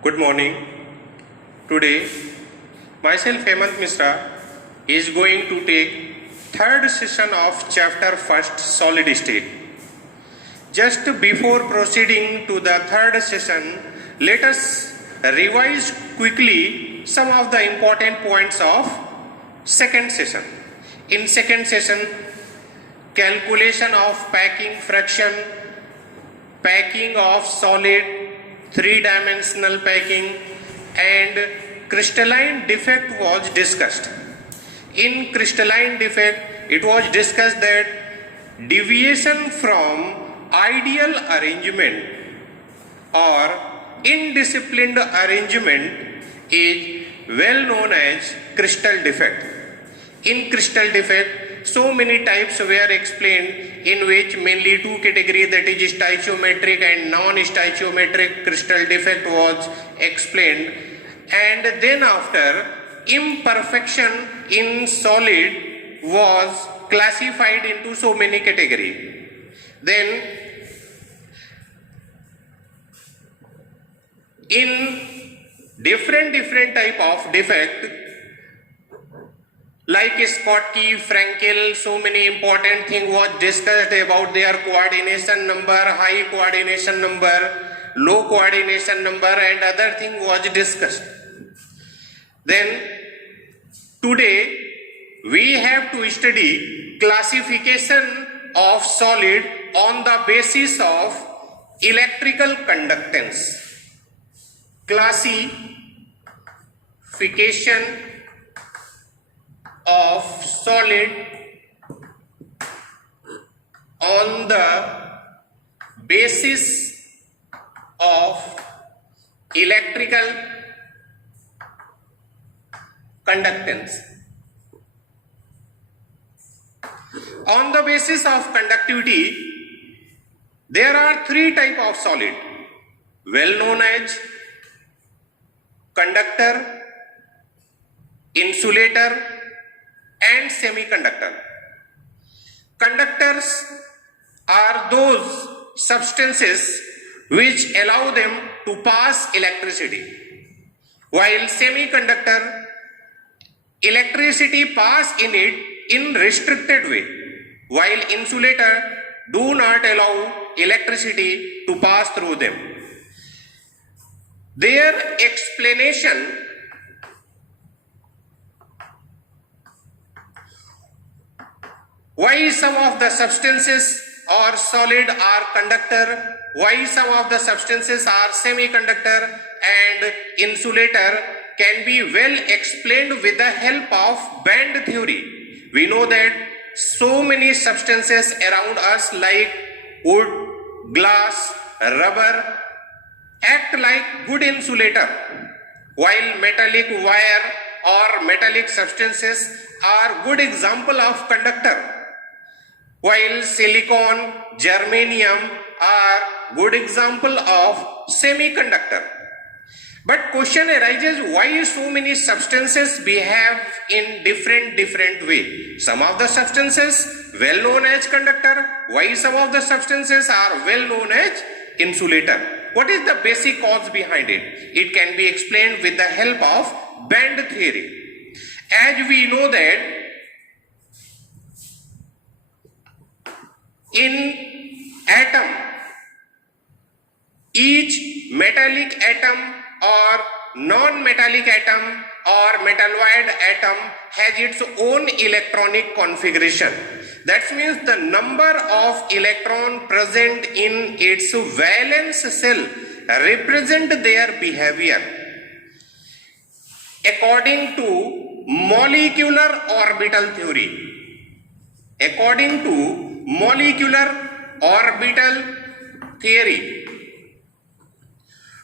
Good morning. Today, myself Hemant Misra is going to take third session of chapter first solid state. Just before proceeding to the third session, let us revise quickly some of the important points of second session. In second session, calculation of packing fraction, packing of solid, three-dimensional packing, and crystalline defect was discussed. In crystalline defect, it was discussed that deviation from ideal arrangement or indisciplined arrangement is well known as crystal defect. In crystal defect, so many types were explained, in which mainly two categories, that is stoichiometric and non-stoichiometric crystal defect was explained, and then after imperfection in solid was classified into so many categories. Then in different type of defect like Schottky, Frankel, so many important thing was discussed about their coordination number, high coordination number, low coordination number, and other thing was discussed. Then today we have to study classification of solid on the basis of electrical conductance. Classification of solid on the basis of electrical conductance. On the basis of conductivity, there are three types of solid, well known as conductor, insulator, and semiconductor. Conductors are those substances which allow them to pass electricity, while semiconductor, electricity pass in it in restricted way, while insulator do not allow electricity to pass through them. Their explanation why some of the substances or solid are conductor, why some of the substances are semiconductor and insulator can be well explained with the help of band theory. We know that so many substances around us like wood, glass, rubber act like good insulator, while metallic wire or metallic substances are good example of conductor, while silicon, germanium are good example of semiconductor. But question arises, why so many substances behave in different way? Some of the substances well known as conductor, why some of the substances are well known as insulator? What is the basic cause behind it? It can be explained with the help of band theory. As we know that in atom, each metallic atom or non-metallic atom or metalloid atom has its own electronic configuration. That means the number of electron present in its valence shell represent their behavior. According to molecular orbital theory, according to molecular orbital theory,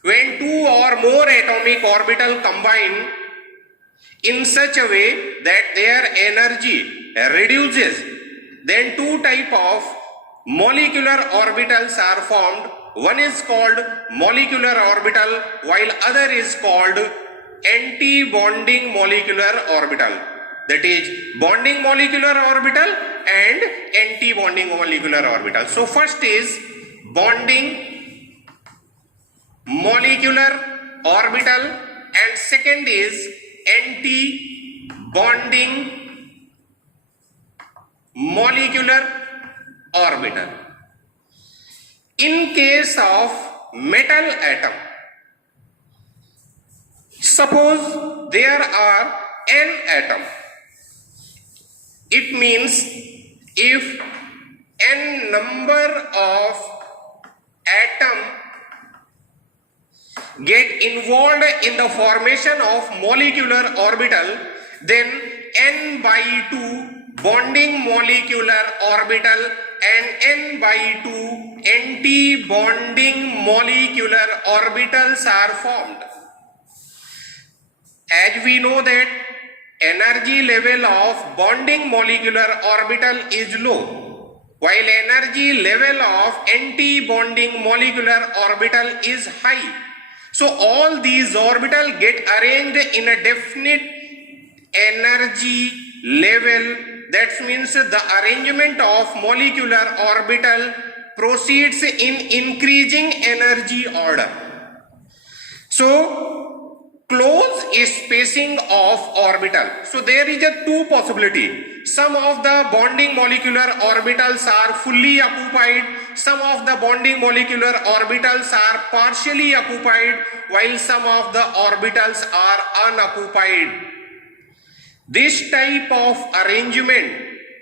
when two or more atomic orbitals combine in such a way that their energy reduces, then two types of molecular orbitals are formed. One is called molecular orbital, while other is called anti-bonding molecular orbital. That is bonding molecular orbital and anti-bonding molecular orbital. So first is bonding molecular orbital, and second is anti-bonding molecular orbital. In case of metal atom, suppose there are n atoms. It means if n number of atoms get involved in the formation of molecular orbital, then n by 2 bonding molecular orbital and n by 2 anti-bonding molecular orbitals are formed. As we know that energy level of bonding molecular orbital is low, while energy level of anti-bonding molecular orbital is high. So all these orbitals get arranged in a definite energy level. That means the arrangement of molecular orbital proceeds in increasing energy order. So close spacing of orbital. So there is a two possibility. Some of the bonding molecular orbitals are fully occupied, some of the bonding molecular orbitals are partially occupied, while some of the orbitals are unoccupied. This type of arrangement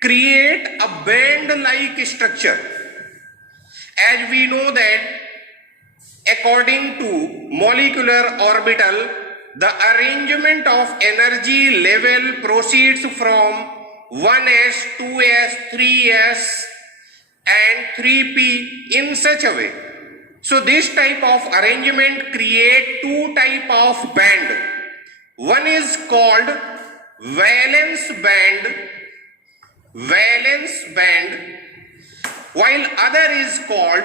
create a band-like structure. As we know that according to molecular orbital, the arrangement of energy level proceeds from 1s, 2s, 3s and 3p in such a way. So this type of arrangement create two type of band. One is called valence band, while other is called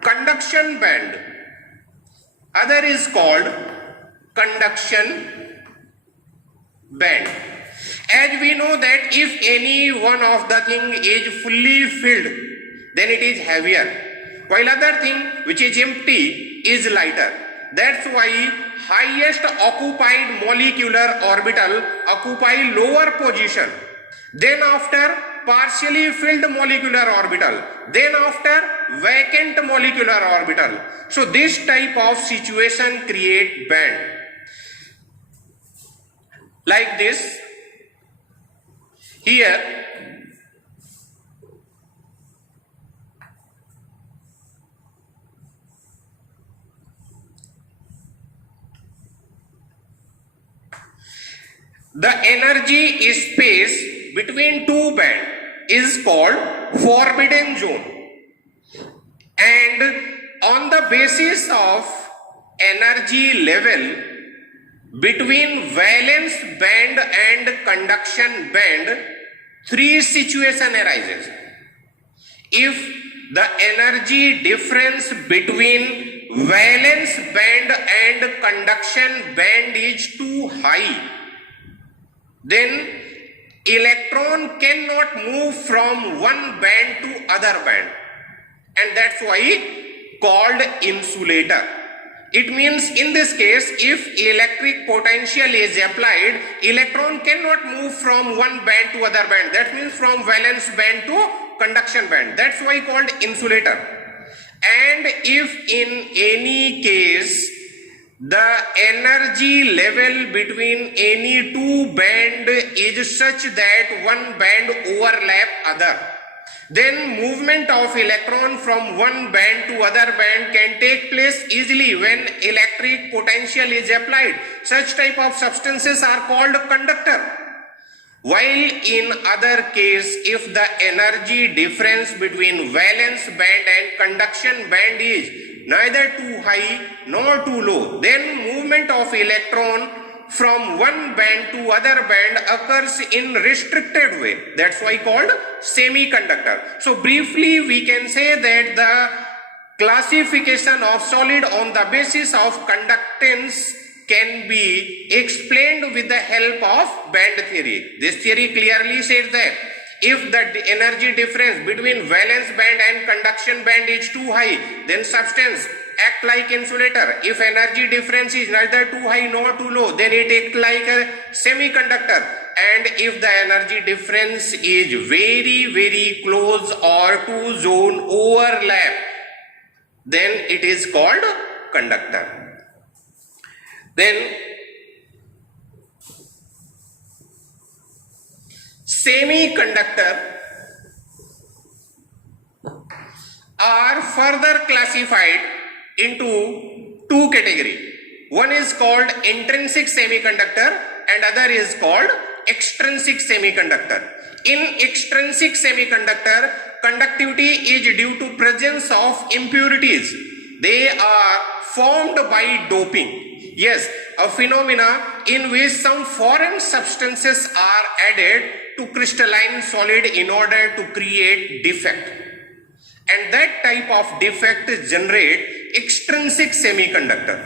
conduction band. Other is called conduction band. As we know that if any one of the thing is fully filled, then it is heavier, while other thing which is empty is lighter. That's why highest occupied molecular orbital occupy lower position, then after partially filled molecular orbital, then after vacant molecular orbital. So this type of situation create band like this. Here the energy space between two bands is called forbidden zone, and on the basis of energy level between valence band and conduction band, three situations arises. If the energy difference between valence band and conduction band is too high, then electron cannot move from one band to other band, and that's why called insulator. It means in this case, if electric potential is applied, electron cannot move from one band to other band. That means from valence band to conduction band. That's why called insulator. And if in any case the energy level between any two band is such that one band overlap other, then movement of electron from one band to other band can take place easily when electric potential is applied. Such type of substances are called conductor. While in other case, if the energy difference between valence band and conduction band is neither too high nor too low, then movement of electron from one band to other band occurs in restricted way. That's why called semiconductor. So briefly we can say that the classification of solid on the basis of conductance can be explained with the help of band theory. This theory clearly says that if the energy difference between valence band and conduction band is too high, then substance act like insulator. If energy difference is neither too high nor too low, then it acts like a semiconductor. And if the energy difference is very, very close or two zone overlap, then it is called conductor. Then semiconductor are further classified into two categories. One is called intrinsic semiconductor and other is called extrinsic semiconductor. In extrinsic semiconductor, conductivity is due to presence of impurities. They are formed by doping. Yes, a phenomena in which some foreign substances are added to crystalline solid in order to create defect. And that type of defect generate extrinsic semiconductor.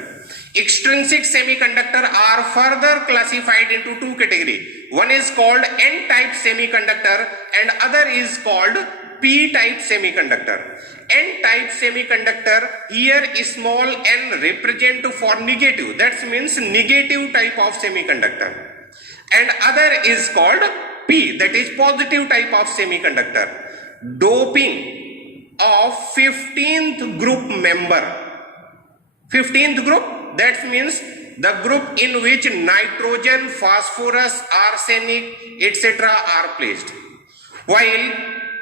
Extrinsic semiconductor are further classified into two categories. One is called N-type semiconductor and other is called P-type semiconductor. N-type semiconductor, here small n represent for negative, that means negative type of semiconductor. And other is called P, that is positive type of semiconductor. Doping of 15th group member. 15th group, that means the group in which nitrogen, phosphorus, arsenic, etc. are placed. While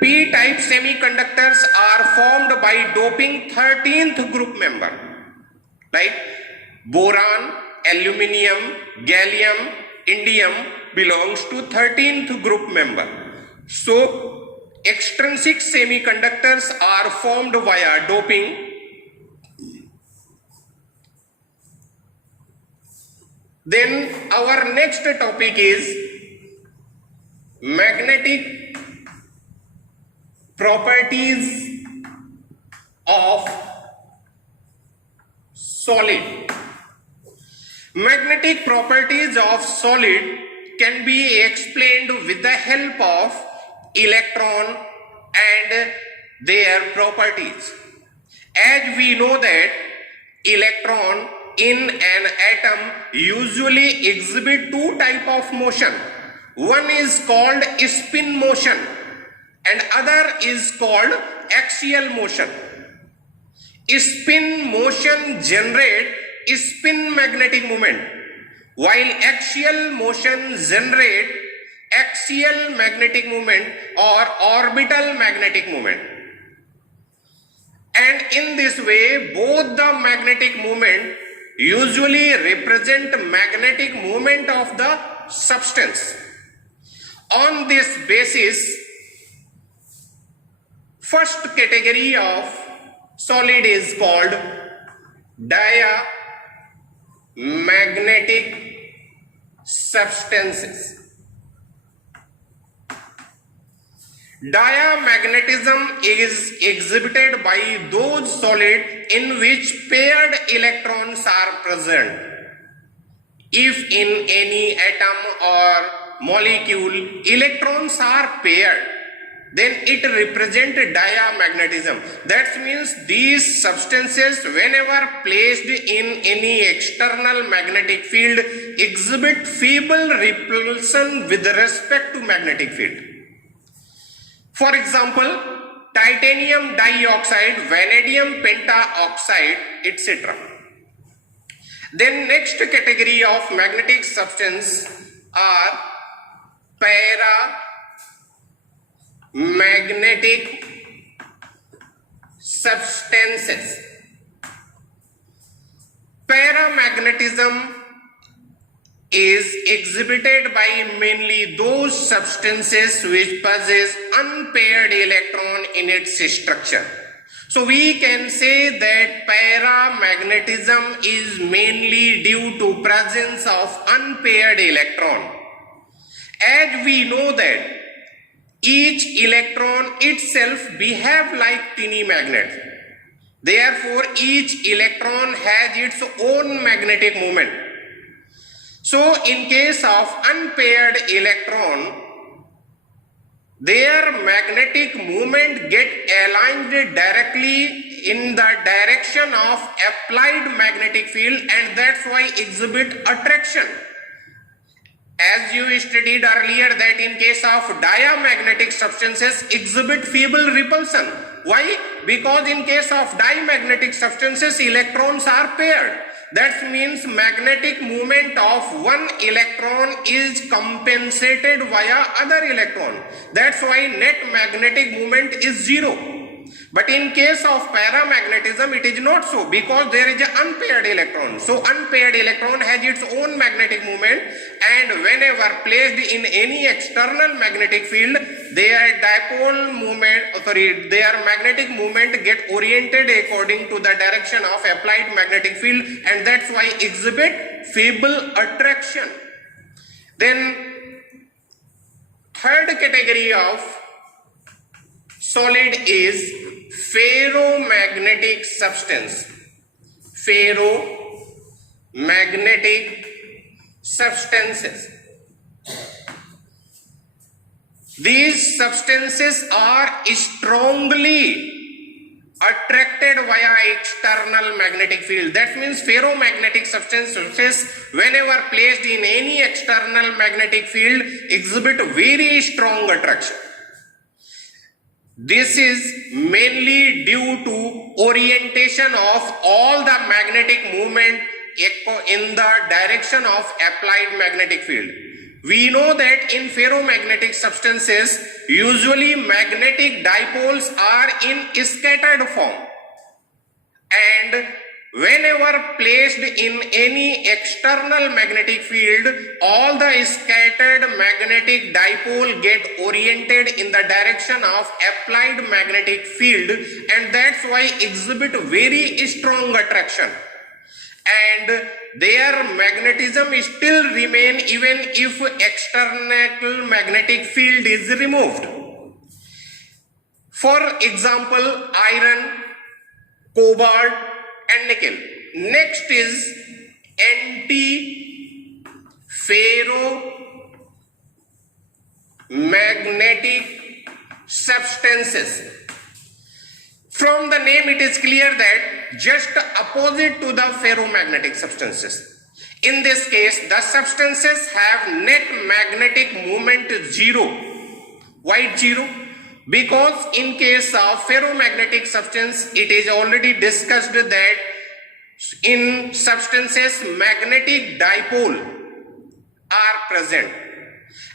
P-type semiconductors are formed by doping 13th group member, like boron, aluminium, gallium, indium belongs to 13th group member. So extrinsic semiconductors are formed via doping. Then our next topic is magnetic properties of solid. Magnetic properties of solid can be explained with the help of electron and their properties. As we know that electron in an atom usually exhibit two type of motion. One is called spin motion and other is called axial motion. Spin motion generate spin magnetic moment, while axial motion generate axial magnetic moment or orbital magnetic moment. And in this way, both the magnetic moment usually represent magnetic moment of the substance. On this basis, first category of solid is called diamagnetic substances. Diamagnetism is exhibited by those solids in which paired electrons are present. If in any atom or molecule electrons are paired, then it represents diamagnetism. That means these substances, whenever placed in any external magnetic field, exhibit feeble repulsion with respect to magnetic field. For example, titanium dioxide, vanadium pentaoxide, etc. Then next category of magnetic substance are paramagnetic substances. Paramagnetism is exhibited by mainly those substances which possess unpaired electron in its structure. So we can say that paramagnetism is mainly due to presence of unpaired electron. As we know that each electron itself behave like tiny magnet. Therefore, each electron has its own magnetic moment. So, in case of unpaired electron, their magnetic moment get aligned directly in the direction of applied magnetic field, and that's why exhibit attraction. As you studied earlier that in case of diamagnetic substances exhibit feeble repulsion. Why? Because in case of diamagnetic substances electrons are paired. That means magnetic movement of one electron is compensated via other electron. That's why net magnetic movement is zero. But in case of paramagnetism, it is not so, because there is an unpaired electron. So unpaired electron has its own magnetic moment, and whenever placed in any external magnetic field, their magnetic moment get oriented according to the direction of applied magnetic field, and that's why exhibit feeble attraction. Then third category of solid is ferromagnetic substance. Ferromagnetic substances. These substances are strongly attracted via external magnetic field. That means ferromagnetic substances, whenever placed in any external magnetic field, exhibit very strong attraction. This is mainly due to orientation of all the magnetic movement in the direction of applied magnetic field. We know that in ferromagnetic substances, usually magnetic dipoles are in scattered form, and whenever placed in any external magnetic field, all the scattered magnetic dipole get oriented in the direction of applied magnetic field, and that's why exhibit very strong attraction, and their magnetism still remain even if external magnetic field is removed. For example, iron, cobalt and nickel. Next is anti-ferromagnetic substances. From the name it is clear that just opposite to the ferromagnetic substances. In this case, the substances have net magnetic moment zero. Why zero? Because in case of ferromagnetic substance, it is already discussed that in substances magnetic dipole are present,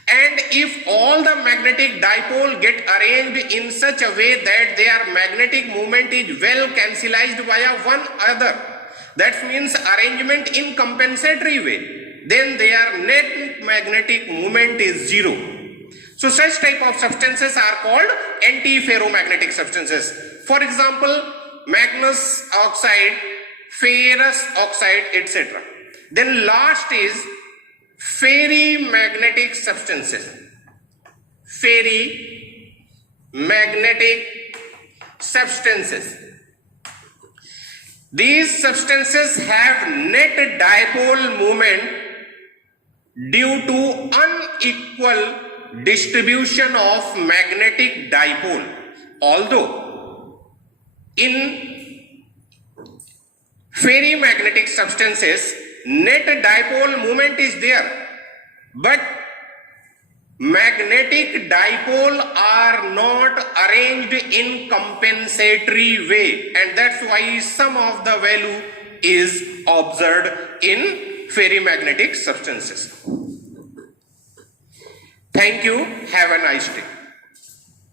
and if all the magnetic dipole get arranged in such a way that their magnetic moment is well cancelled via one another, that means arrangement in compensatory way, then their net magnetic moment is zero. So such type of substances are called anti-ferromagnetic substances. For example, manganese oxide, ferrous oxide, etc. Then last is ferrimagnetic substances. Ferrimagnetic substances. These substances have net dipole moment due to unequal distribution of magnetic dipole. Although in ferrimagnetic substances net dipole moment is there, but magnetic dipole are not arranged in compensatory way, and that's why some of the value is observed in ferrimagnetic substances. Thank you. Have a nice day.